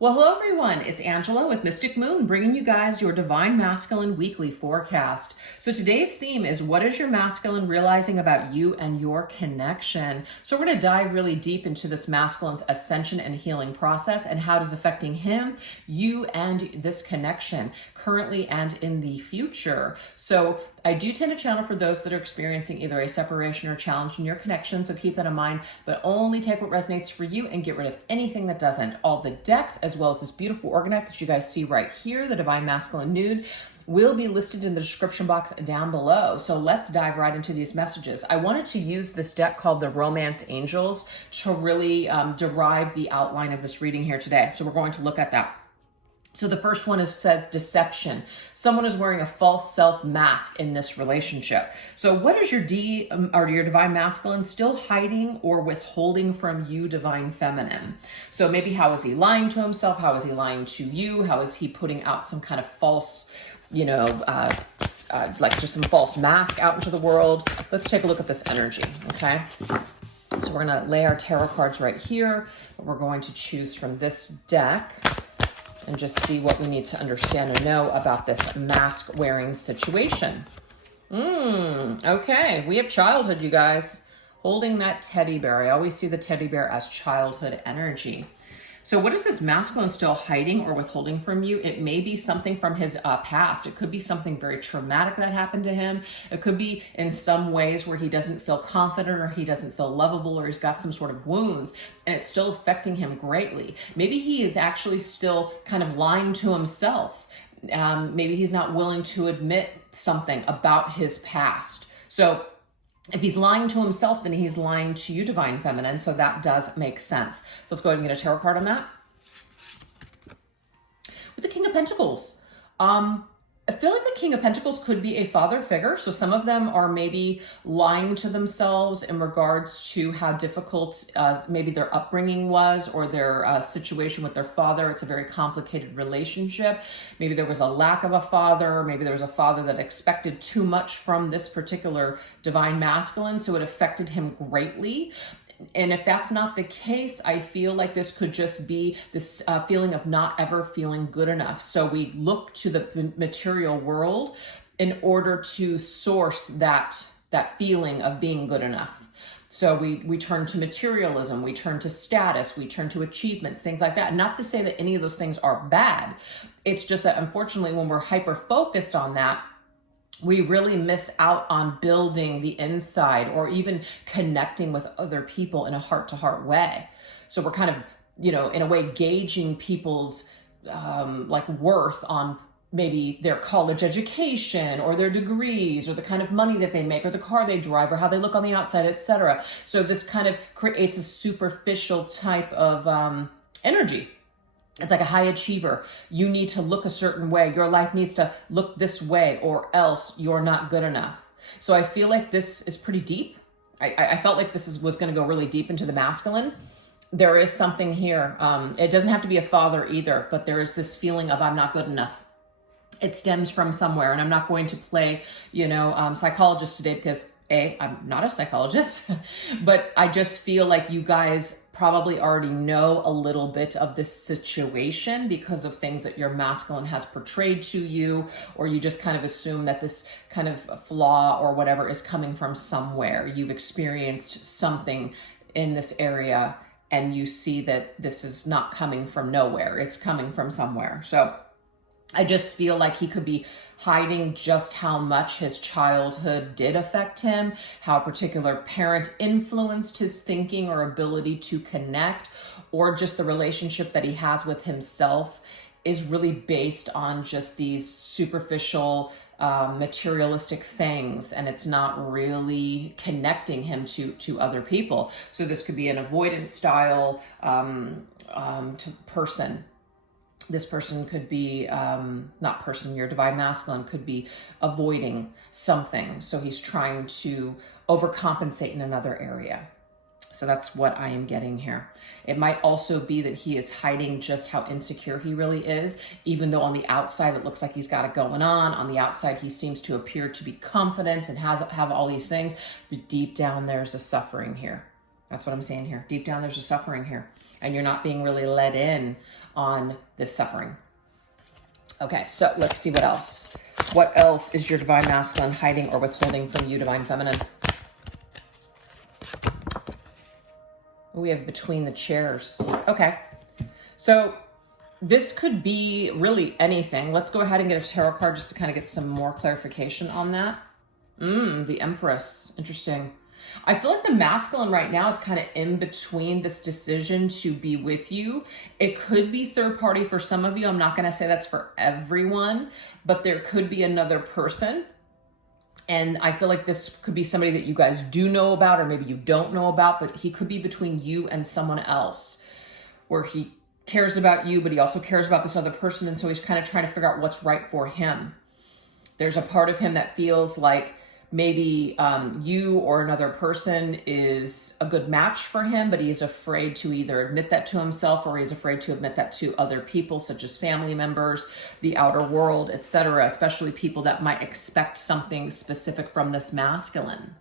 Well, hello everyone. It's Angela with Mystic Moon, bringing you guys your Divine Masculine weekly forecast. So today's theme is, what is your masculine realizing about you and your connection? So we're going to dive really deep into this masculine's ascension and healing process and how it is affecting him, you, and this connection currently and in the future. So I do tend to channel for those that are experiencing either a separation or challenge in your connection, so keep that in mind, but only take what resonates for you and get rid of anything that doesn't. All the decks, as well as this beautiful orgonite that you guys see right here, the Divine Masculine Nude, will be listed in the description box down below. So let's dive right into these messages. I wanted to use this deck called the Romance Angels to really derive the outline of this reading here today. So we're going to look at that. So the first one says deception. Someone is wearing a false self mask in this relationship. So what is your your Divine Masculine still hiding or withholding from you, Divine Feminine? So maybe how is he lying to himself? How is he lying to you? How is he putting out some kind of false, like just some false mask out into the world? Let's take a look at this energy, okay? So we're gonna lay our tarot cards right here. We're going to choose from this deck and just see what we need to understand and know about this mask wearing situation. Okay, we have childhood, you guys. Holding that teddy bear. I always see the teddy bear as childhood energy. So what is this masculine still hiding or withholding from you? It may be something from his past. It could be something very traumatic that happened to him. It could be in some ways where he doesn't feel confident, or he doesn't feel lovable, or he's got some sort of wounds, and it's still affecting him greatly. Maybe he is actually still kind of lying to himself. Maybe he's not willing to admit something about his past. So if he's lying to himself, then he's lying to you, Divine Feminine. So that does make sense. So let's go ahead and get a tarot card on that. With the King of Pentacles, I feel like the King of Pentacles could be a father figure. So some of them are maybe lying to themselves in regards to how difficult maybe their upbringing was, or their situation with their father. It's a very complicated relationship. Maybe there was a lack of a father. Maybe there was a father that expected too much from this particular Divine Masculine, so it affected him greatly. And if that's not the case, I feel like this could just be this feeling of not ever feeling good enough. So we look to the material world in order to source that feeling of being good enough. So we turn to materialism, we turn to status, we turn to achievements, things like that. Not to say that any of those things are bad. It's just that unfortunately, when we're hyper focused on that, we really miss out on building the inside, or even connecting with other people in a heart-to-heart way. So we're kind of, in a way, gauging people's worth on maybe their college education, or their degrees, or the kind of money that they make, or the car they drive, or how they look on the outside, etc. So this kind of creates a superficial type of energy. It's like a high achiever. You need to look a certain way. Your life needs to look this way, or else you're not good enough. So I feel like this is pretty deep. I felt like this was going to go really deep into the masculine. There is something here. It doesn't have to be a father either, but there is this feeling of, I'm not good enough. It stems from somewhere, and I'm not going to play, psychologist today because I'm not a psychologist, but I just feel like you guys probably already know a little bit of this situation because of things that your masculine has portrayed to you, or you just kind of assume that this kind of flaw or whatever is coming from somewhere. You've experienced something in this area, and you see that this is not coming from nowhere. It's coming from somewhere. So I just feel like he could be hiding just how much his childhood did affect him, how a particular parent influenced his thinking or ability to connect, or just the relationship that he has with himself is really based on just these superficial materialistic things, and it's not really connecting him to other people. So this could be an avoidance style person. This person could be, your Divine Masculine could be avoiding something. So he's trying to overcompensate in another area. So that's what I am getting here. It might also be that he is hiding just how insecure he really is, even though on the outside it looks like he's got it going on. On the outside, he seems to appear to be confident and have all these things, but deep down there's a suffering here. That's what I'm saying here. Deep down there's a suffering here, and you're not being really let in on this suffering. Okay, so let's see what else. What else is your divine masculine hiding or withholding from you, divine feminine? We have between the chairs. Okay, so this could be really anything. Let's go ahead and get a tarot card just to kind of get some more clarification on that. The Empress. Interesting. I feel like the masculine right now is kind of in between this decision to be with you. It could be third party for some of you. I'm not going to say that's for everyone, but there could be another person. And I feel like this could be somebody that you guys do know about, or maybe you don't know about, but he could be between you and someone else, where he cares about you, but he also cares about this other person. And so he's kind of trying to figure out what's right for him. There's a part of him that feels like maybe you or another person is a good match for him, but he's afraid to either admit that to himself, or he's afraid to admit that to other people, such as family members, the outer world, etc., especially people that might expect something specific from this masculine.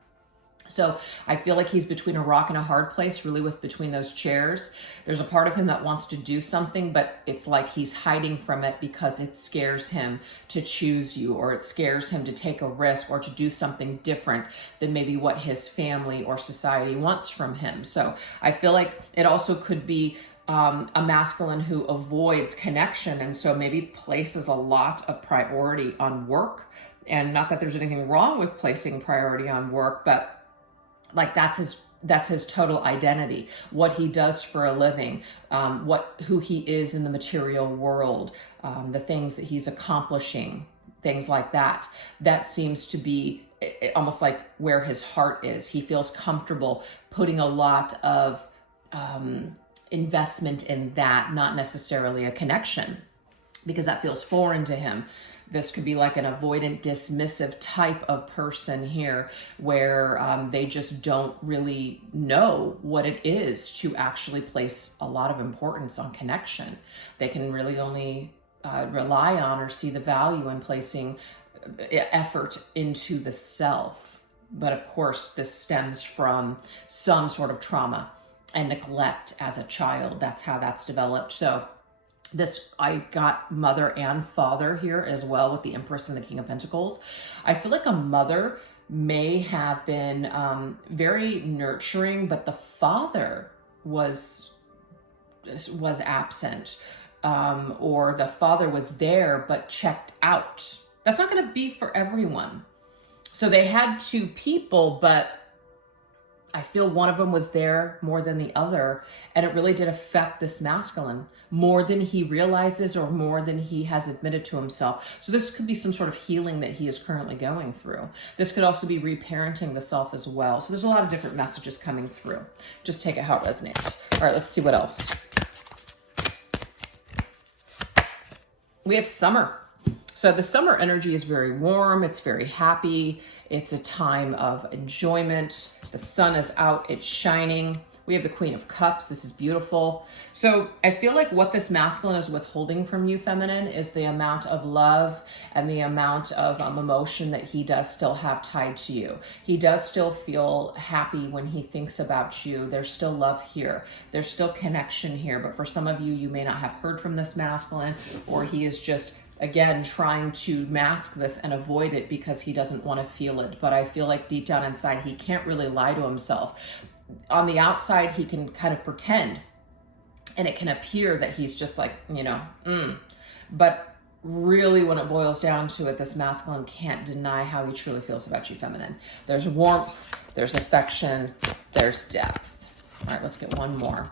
So I feel like he's between a rock and a hard place, really, with between those chairs. There's a part of him that wants to do something, but it's like he's hiding from it because it scares him to choose you, or it scares him to take a risk or to do something different than maybe what his family or society wants from him. So I feel like it also could be a masculine who avoids connection, and so maybe places a lot of priority on work. And not that there's anything wrong with placing priority on work, but like that's his total identity, what he does for a living, who he is in the material world, the things that he's accomplishing, things like that. That seems to be almost like where his heart is. He feels comfortable putting a lot of investment in that, not necessarily a connection, because that feels foreign to him. This could be like an avoidant, dismissive type of person here, where they just don't really know what it is to actually place a lot of importance on connection. They can really only rely on or see the value in placing effort into the self. But of course, this stems from some sort of trauma and neglect as a child. That's how that's developed. So I got mother and father here as well, with the Empress and the King of Pentacles. I feel like a mother may have been very nurturing, but the father was absent, or the father was there but checked out. That's not going to be for everyone. So they had two people, but I feel one of them was there more than the other, and it really did affect this masculine more than he realizes, or more than he has admitted to himself. So this could be some sort of healing that he is currently going through. This could also be reparenting the self as well. So there's a lot of different messages coming through. Just take it how it resonates. All right, let's see what else. We have summer. So the summer energy is very warm. It's very happy. It's a time of enjoyment. The sun is out. It's shining. We have the Queen of Cups. This is beautiful. So I feel like what this masculine is withholding from you, feminine, is the amount of love and the amount of emotion that he does still have tied to you. He does still feel happy when he thinks about you. There's still love here. There's still connection here. But for some of you, you may not have heard from this masculine, or he is just, again, trying to mask this and avoid it because he doesn't want to feel it. But I feel like deep down inside, he can't really lie to himself. On the outside, he can kind of pretend, and it can appear that he's just like, but really when it boils down to it, this masculine can't deny how he truly feels about you, feminine. There's warmth, there's affection, there's depth. All right, let's get one more.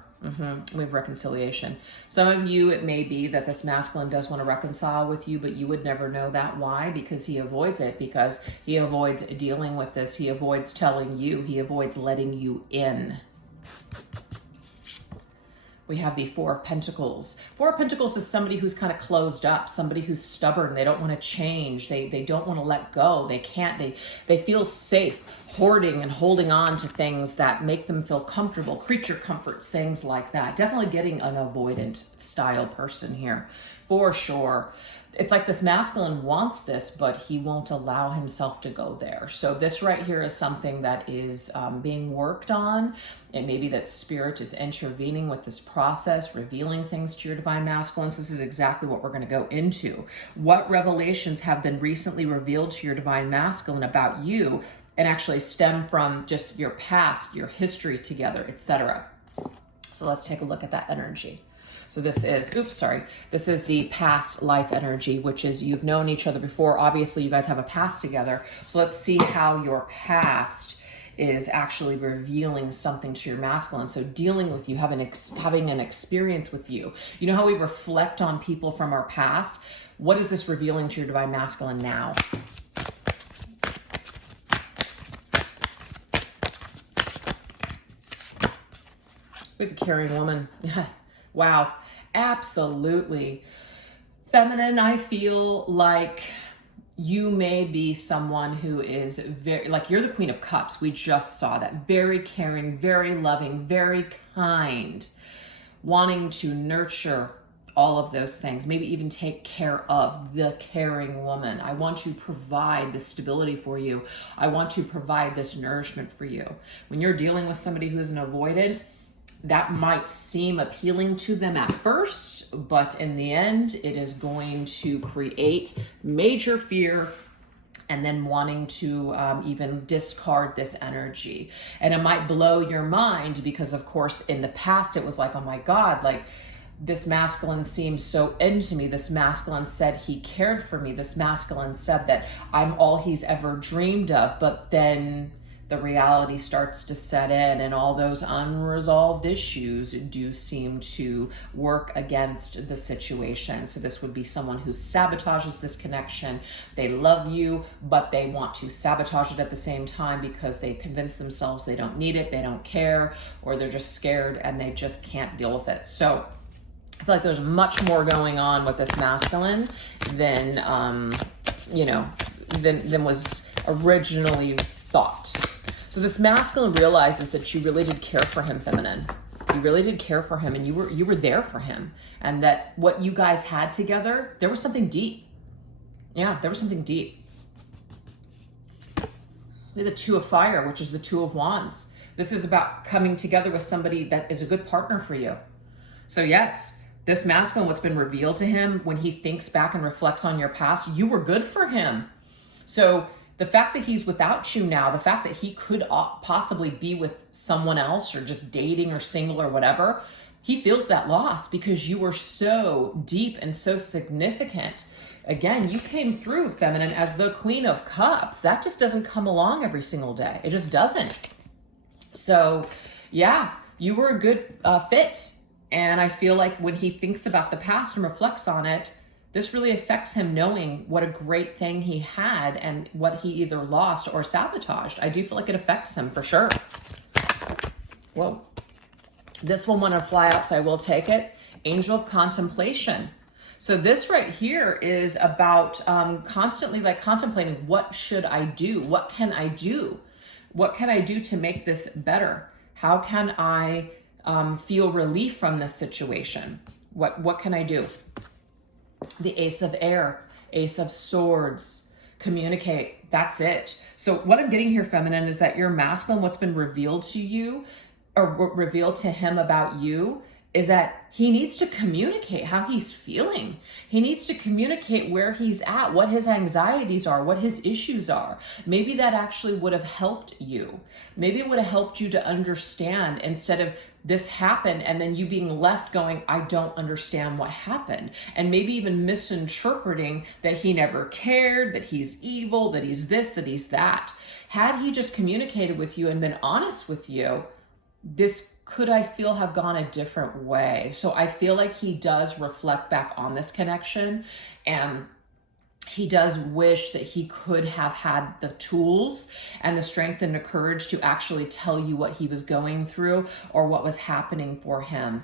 We have reconciliation. Some of you, it may be that this masculine does want to reconcile with you, but you would never know that. Why? Because he avoids it, because he avoids dealing with this. He avoids telling you. He avoids letting you in. We have the Four of Pentacles. Four of Pentacles is somebody who's kind of closed up, somebody who's stubborn. They don't want to change. They don't want to let go. They can't. They feel safe. hoarding and holding on to things that make them feel comfortable, creature comforts, things like that. Definitely getting an avoidant style person here, for sure. It's like this masculine wants this, but he won't allow himself to go there. So this right here is something that is being worked on. It may be that spirit is intervening with this process, revealing things to your divine masculine. So this is exactly what we're going to go into. What revelations have been recently revealed to your divine masculine about you and actually stem from just your past, your history together, etc. So let's take a look at that energy. So this is, this is the past life energy, which is you've known each other before. Obviously, you guys have a past together. So let's see how your past is actually revealing something to your masculine. So dealing with you, having an experience with you. You know how we reflect on people from our past? What is this revealing to your divine masculine now? With a caring woman. Wow, absolutely. Feminine, I feel like you may be someone who is very, like you're the Queen of Cups. We just saw that. Very caring, very loving, very kind, wanting to nurture all of those things, maybe even take care of, the caring woman. I want to provide this stability for you. I want to provide this nourishment for you. When you're dealing with somebody who is an avoided, that might seem appealing to them at first, but in the end, it is going to create major fear and then wanting to even discard this energy. And it might blow your mind because, of course, in the past, it was like, oh my God, like this masculine seemed so into me. This masculine said he cared for me. This masculine said that I'm all he's ever dreamed of. But then the reality starts to set in and all those unresolved issues do seem to work against the situation. So this would be someone who sabotages this connection. They love you, but they want to sabotage it at the same time because they convince themselves they don't need it, they don't care, or they're just scared and they just can't deal with it. So I feel like there's much more going on with this masculine than, than was originally thought. So this masculine realizes that you really did care for him, feminine. You really did care for him, and you were there for him, and that what you guys had together, there was something deep. Yeah, there was something deep. We have the Two of Fire, which is the Two of Wands. This is about coming together with somebody that is a good partner for you. So yes, this masculine, what's been revealed to him when he thinks back and reflects on your past, you were good for him. So the fact that he's without you now, the fact that he could possibly be with someone else or just dating or single or whatever, he feels that loss because you were so deep and so significant. Again, you came through, feminine, as the Queen of Cups. That just doesn't come along every single day. It just doesn't. So yeah, you were a good fit. And I feel like when he thinks about the past and reflects on it, this really affects him knowing what a great thing he had and what he either lost or sabotaged. I do feel like it affects him for sure. Whoa. This one wanted to fly out, so I will take it. Angel of Contemplation. So this right here is about constantly like contemplating, what should I do? What can I do? What can I do to make this better? How can I feel relief from this situation? What can I do? The Ace of Air, Ace of Swords, communicate. That's it. So what I'm getting here, feminine, is that your masculine, what's been revealed to you or revealed to him about you, is that he needs to communicate how he's feeling. He needs to communicate where he's at, what his anxieties are, what his issues are. Maybe that actually would have helped you. Maybe it would have helped you to understand, instead of this happened and then you being left going, I don't understand what happened. And maybe even misinterpreting that he never cared, that he's evil, that he's this, that he's that. Had he just communicated with you and been honest with you, this could, I feel, have gone a different way. So I feel like he does reflect back on this connection, and he does wish that he could have had the tools and the strength and the courage to actually tell you what he was going through or what was happening for him,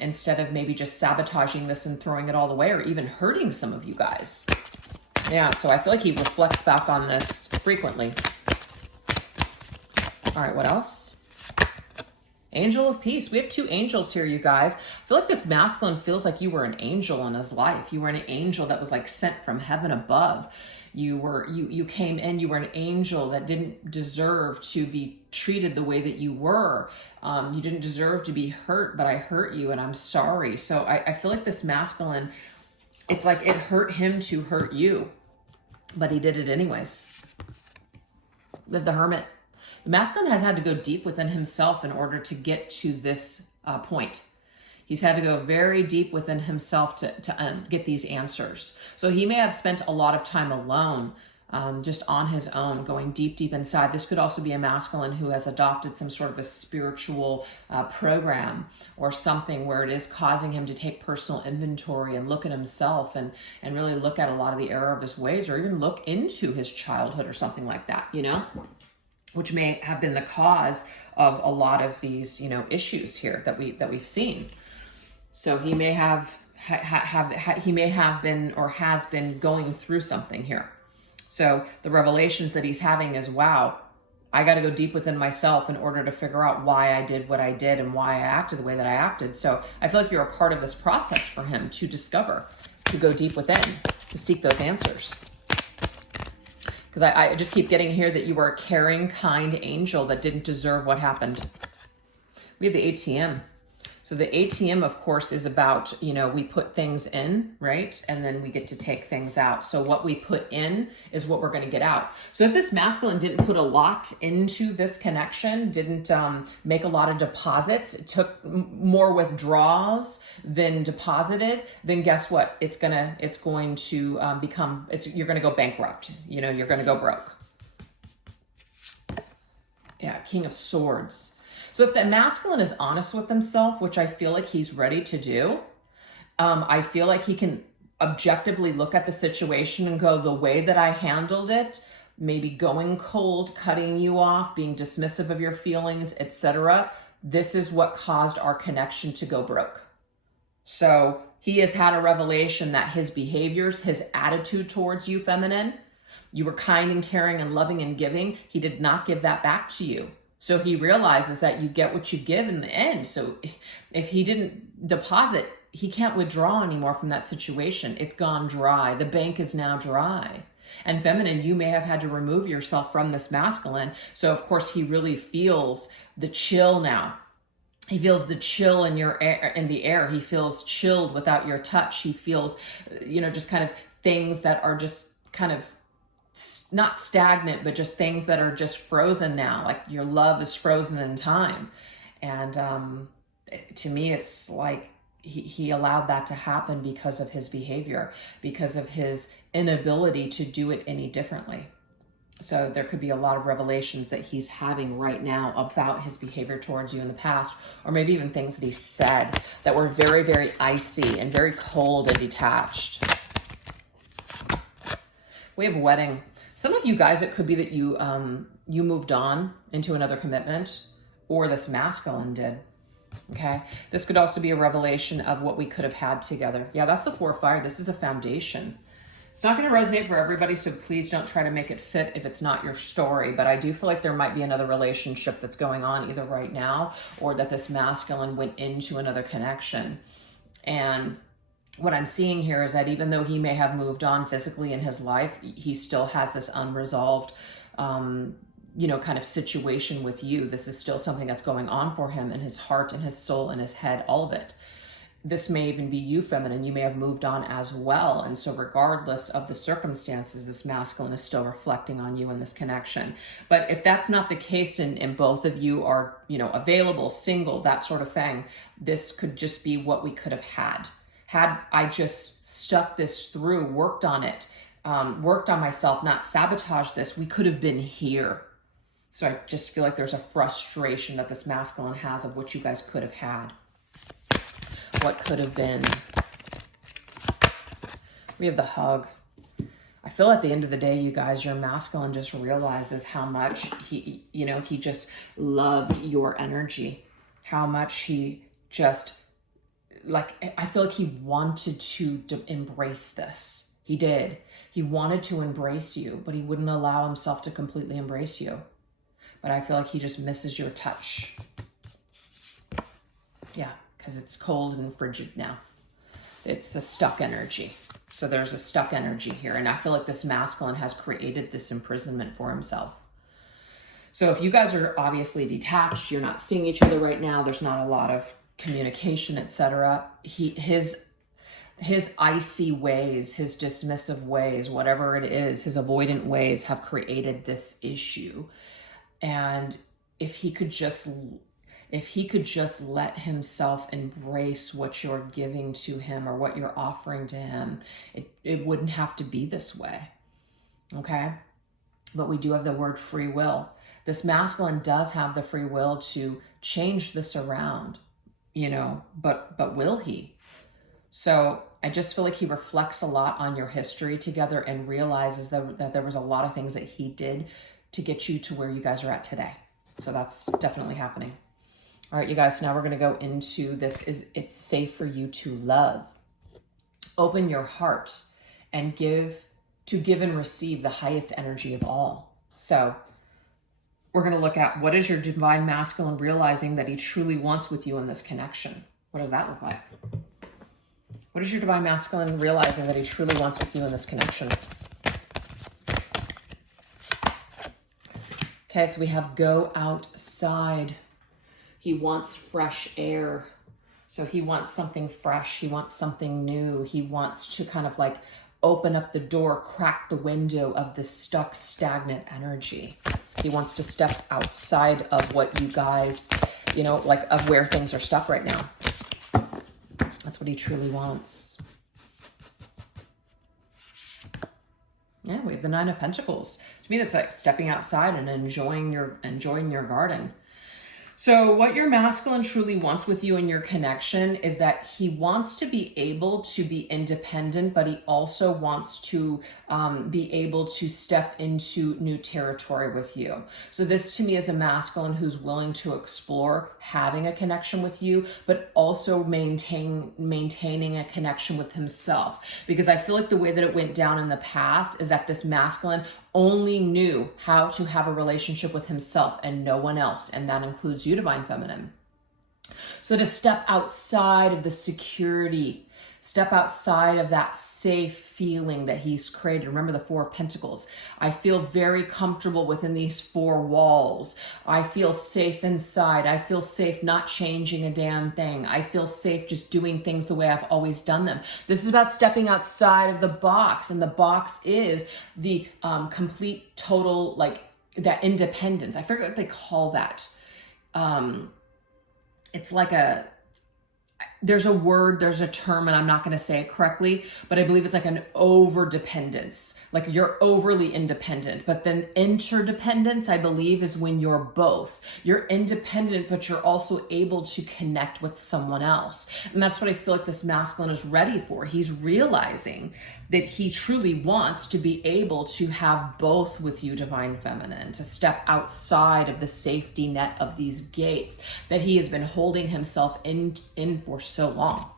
instead of maybe just sabotaging this and throwing it all away or even hurting some of you guys. Yeah, so I feel like he reflects back on this frequently. All right, what else? Angel of peace. We have 2 angels here, you guys. I feel like this masculine feels like you were an angel in his life. You were an angel that was like sent from heaven above. You came in, you were an angel that didn't deserve to be treated the way that you were. You didn't deserve to be hurt, but I hurt you and I'm sorry. So I feel like this masculine, it's like it hurt him to hurt you, but he did it anyways. With the Hermit. The masculine has had to go deep within himself in order to get to this point. He's had to go very deep within himself to get these answers. So he may have spent a lot of time alone, just on his own, going deep, deep inside. This could also be a masculine who has adopted some sort of a spiritual program or something where it is causing him to take personal inventory and look at himself and really look at a lot of the error of his ways, or even look into his childhood or something like that, you know? Which may have been the cause of a lot of these, you know, issues here that we've seen. So he may have been or has been going through something here. So the revelations that he's having is, wow, I got to go deep within myself in order to figure out why I did what I did and why I acted the way that I acted. So I feel like you're a part of this process for him to discover, to go deep within, to seek those answers. Because I just keep getting here that you were a caring, kind angel that didn't deserve what happened. We have the ATM. So the ATM, of course, is about, you know, we put things in, right? And then we get to take things out. So what we put in is what we're going to get out. So if this masculine didn't put a lot into this connection, didn't make a lot of deposits, it took more withdrawals than deposited, then guess what? You're going to go bankrupt. You know, you're going to go broke. Yeah, King of Swords. So if the masculine is honest with himself, which I feel like he's ready to do, I feel like he can objectively look at the situation and go, the way that I handled it, maybe going cold, cutting you off, being dismissive of your feelings, etc., this is what caused our connection to go broke. So he has had a revelation that his behaviors, his attitude towards you, feminine, you were kind and caring and loving and giving. He did not give that back to you. So he realizes that you get what you give in the end. So if he didn't deposit, he can't withdraw anymore from that situation. It's gone dry. The bank is now dry. And feminine, you may have had to remove yourself from this masculine. So of course he really feels the chill now. He feels the chill in the air. He feels chilled without your touch. He feels, you know, just kind of things that are just kind of not stagnant, but just things that are just frozen now. Like your love is frozen in time. And to me, it's like he allowed that to happen because of his behavior, because of his inability to do it any differently. So there could be a lot of revelations that he's having right now about his behavior towards you in the past, or maybe even things that he said that were very, very icy and very cold and detached. We have wedding. Some of you guys, it could be that you moved on into another commitment, or this masculine did. Okay. This could also be a revelation of what we could have had together. Yeah, that's the 4 of fire. This is a foundation. It's not going to resonate for everybody, so please don't try to make it fit if it's not your story. But I do feel like there might be another relationship that's going on either right now, or that this masculine went into another connection. And what I'm seeing here is that even though he may have moved on physically in his life, he still has this unresolved, kind of situation with you. This is still something that's going on for him in his heart and his soul and his head, all of it. This may even be you, feminine. You may have moved on as well. And so regardless of the circumstances, this masculine is still reflecting on you in this connection. But if that's not the case and both of you are, available, single, that sort of thing, this could just be what we could have had. Had I just stuck this through, worked on it, worked on myself, not sabotaged this, we could have been here. So I just feel like there's a frustration that this masculine has of what you guys could have had. What could have been. We have the hug. I feel at the end of the day, you guys, your masculine just realizes how much he just loved your energy. How much he just, I feel like he wanted to embrace this. He did. He wanted to embrace you, but he wouldn't allow himself to completely embrace you. but I feel like he just misses your touch. Yeah, because it's cold and frigid now. It's a stuck energy. So there's a stuck energy here. And I feel like this masculine has created this imprisonment for himself. So if you guys are obviously detached, you're not seeing each other right now, there's not a lot of communication, etc. His icy ways, his dismissive ways, whatever it is, his avoidant ways have created this issue. And if he could just let himself embrace what you're giving to him or what you're offering to him, it wouldn't have to be this way. Okay? But we do have the word free will. This masculine does have the free will to change this around, but will he? So I just feel like he reflects a lot on your history together and realizes that there was a lot of things that he did to get you to where you guys are at today. So that's definitely happening. All right, you guys, now we're going to go into this. It's safe for you to love. Open your heart and give and receive the highest energy of all. So we're going to look at, what is your divine masculine realizing that he truly wants with you in this connection? What does that look like? What is your divine masculine realizing that he truly wants with you in this connection? Okay, so we have go outside. He wants fresh air. So he wants something fresh. He wants something new. He wants to kind of like open up the door, crack the window of this stuck, stagnant energy. He wants to step outside of what you guys, like of where things are stuck right now. That's what he truly wants. Yeah, we have the Nine of Pentacles. To me, that's like stepping outside and enjoying your garden. So what your masculine truly wants with you in your connection is that he wants to be able to be independent, but he also wants to be able to step into new territory with you. So this to me is a masculine who's willing to explore having a connection with you, but also maintaining a connection with himself. Because I feel like the way that it went down in the past is that this masculine only knew how to have a relationship with himself and no one else. And that includes you, Divine Feminine. So to step outside of the security, step outside of that safe feeling that he's created. Remember the Four of Pentacles. I feel very comfortable within these four walls. I feel safe inside. I feel safe not changing a damn thing. I feel safe just doing things the way I've always done them. This is about stepping outside of the box. And the box is the complete, total, like that independence. I forget what they call that. It's like there's a word, there's a term, and I'm not going to say it correctly, but I believe it's like an over-dependence. Like you're overly independent, but then interdependence, I believe, is when you're both. You're independent, but you're also able to connect with someone else. And that's what I feel like this masculine is ready for. He's realizing that he truly wants to be able to have both with you, Divine Feminine, to step outside of the safety net of these gates that he has been holding himself in for so long.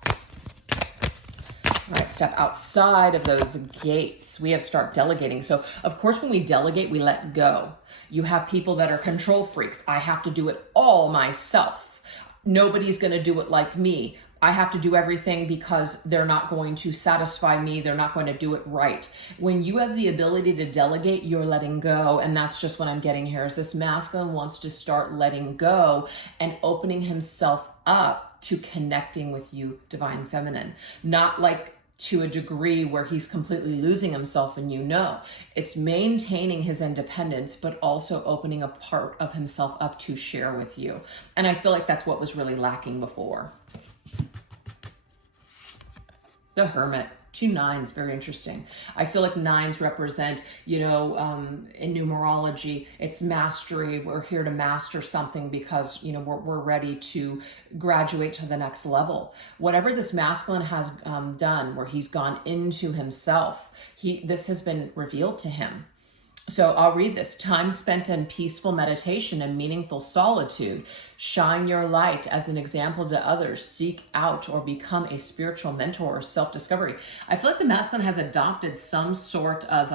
All right, step outside of those gates. We have start delegating. So of course, when we delegate, we let go. You have people that are control freaks. I have to do it all myself. Nobody's going to do it like me. I have to do everything because they're not going to satisfy me. They're not going to do it right. When you have the ability to delegate, you're letting go. And that's just what I'm getting here is this masculine wants to start letting go and opening himself up to connecting with you, Divine Feminine. Not like to a degree where he's completely losing himself in you. No, it's maintaining his independence, but also opening a part of himself up to share with you. And I feel like that's what was really lacking before. The Hermit. 2 9s, very interesting. I feel like 9s represent, in numerology, it's mastery. We're here to master something because, we're ready to graduate to the next level. Whatever this masculine has done, where he's gone into himself, this has been revealed to him. So I'll read this. Time spent in peaceful meditation and meaningful solitude. Shine your light as an example to others. Seek out or become a spiritual mentor or self-discovery. I feel like the masculine has adopted some sort of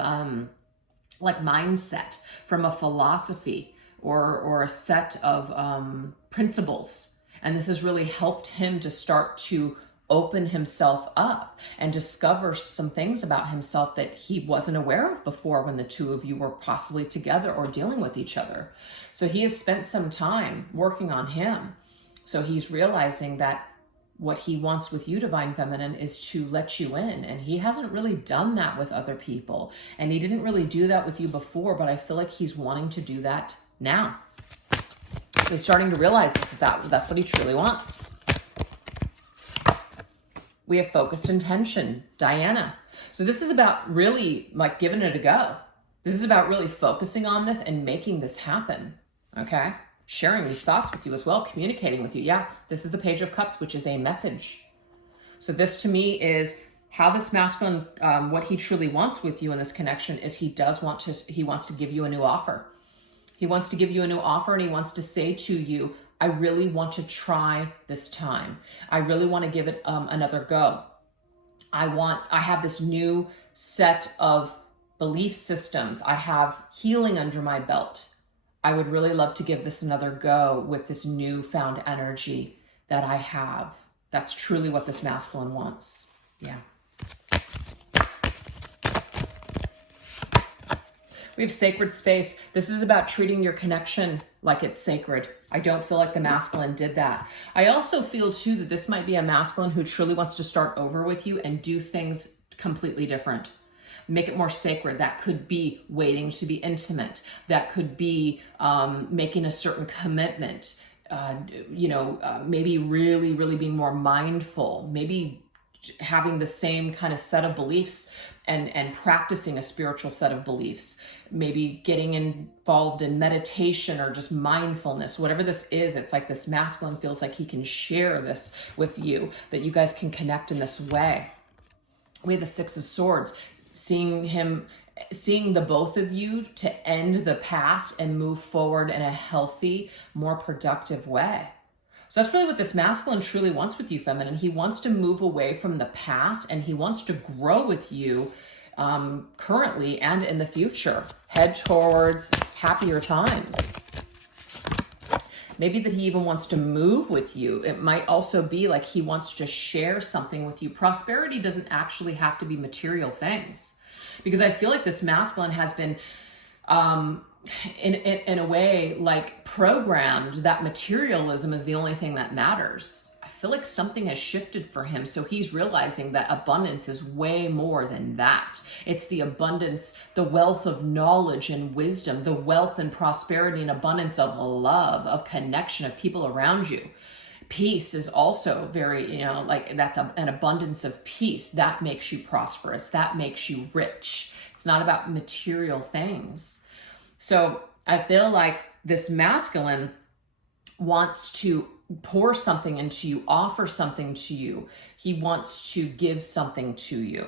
like mindset from a philosophy or a set of principles. And this has really helped him to start to open himself up and discover some things about himself that he wasn't aware of before when the two of you were possibly together or dealing with each other. So he has spent some time working on him. So he's realizing that what he wants with you, Divine Feminine, is to let you in. And he hasn't really done that with other people. And he didn't really do that with you before, but I feel like he's wanting to do that now. So he's starting to realize that's what he truly wants. We have focused intention, Diana. So this is about really like giving it a go. This is about really focusing on this and making this happen, okay? Sharing these thoughts with you as well, communicating with you. Yeah, this is the Page of Cups, which is a message. So this to me is how this masculine, what he truly wants with you in this connection is he wants to give you a new offer. He wants to give you a new offer, and he wants to say to you, I really want to try this time. I really want to give it another go. I have this new set of belief systems. I have healing under my belt. I would really love to give this another go with this newfound energy that I have. That's truly what this masculine wants. Yeah. We have sacred space. This is about treating your connection like it's sacred. I don't feel like the masculine did that. I also feel too that this might be a masculine who truly wants to start over with you and do things completely different. Make it more sacred. That could be waiting to be intimate. That could be making a certain commitment. Maybe really, really being more mindful. Maybe having the same kind of set of beliefs and practicing a spiritual set of beliefs. Maybe getting involved in meditation or just mindfulness, whatever this is. It's like this masculine feels like he can share this with you, that you guys can connect in this way. We have the Six of Swords, seeing the both of you to end the past and move forward in a healthy, more productive way. So that's really what this masculine truly wants with you, feminine. He wants to move away from the past, and he wants to grow with you currently and in the future. Head towards happier times. Maybe that he even wants to move with you. It might also be like he wants to share something with you. Prosperity doesn't actually have to be material things, because I feel like this masculine has been in a way like programmed that materialism is the only thing that matters. I feel like something has shifted for him. So he's realizing that abundance is way more than that. It's the abundance, the wealth of knowledge and wisdom, the wealth and prosperity and abundance of love, of connection, of people around you. Peace is also very, that's an abundance of peace. That makes you prosperous. That makes you rich. It's not about material things. So I feel like this masculine wants to pour something into you, offer something to you. He wants to give something to you.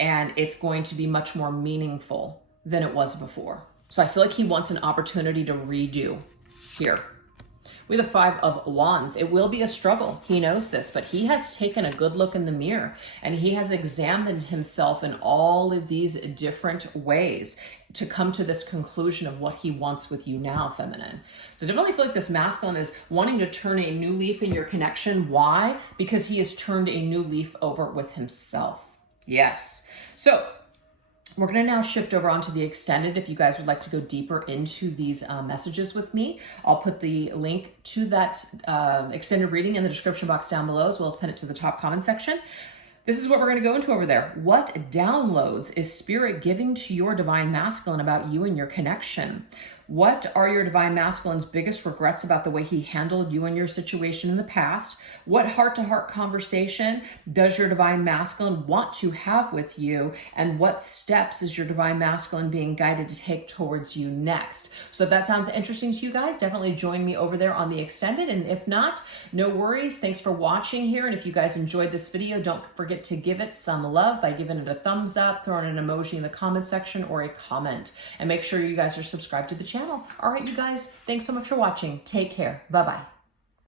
And it's going to be much more meaningful than it was before. So I feel like he wants an opportunity to redo here. We have the Five of Wands. It will be a struggle. He knows this, but he has taken a good look in the mirror, and he has examined himself in all of these different ways to come to this conclusion of what he wants with you now, feminine. So I definitely feel like this masculine is wanting to turn a new leaf in your connection. Why? Because he has turned a new leaf over with himself. Yes. So we're going to now shift over onto the extended. If you guys would like to go deeper into these messages with me, I'll put the link to that extended reading in the description box down below, as well as pin it to the top comment section. This is what we're going to go into over there. What downloads is Spirit giving to your Divine Masculine about you and your connection? What are your Divine Masculine's biggest regrets about the way he handled you and your situation in the past? What heart-to-heart conversation does your Divine Masculine want to have with you? And what steps is your Divine Masculine being guided to take towards you next? So if that sounds interesting to you guys, definitely join me over there on the extended. And if not, no worries. Thanks for watching here. And if you guys enjoyed this video, don't forget to give it some love by giving it a thumbs up, throwing an emoji in the comment section or a comment. And make sure you guys are subscribed to the channel. All right, you guys, thanks so much for watching. Take care. Bye-bye.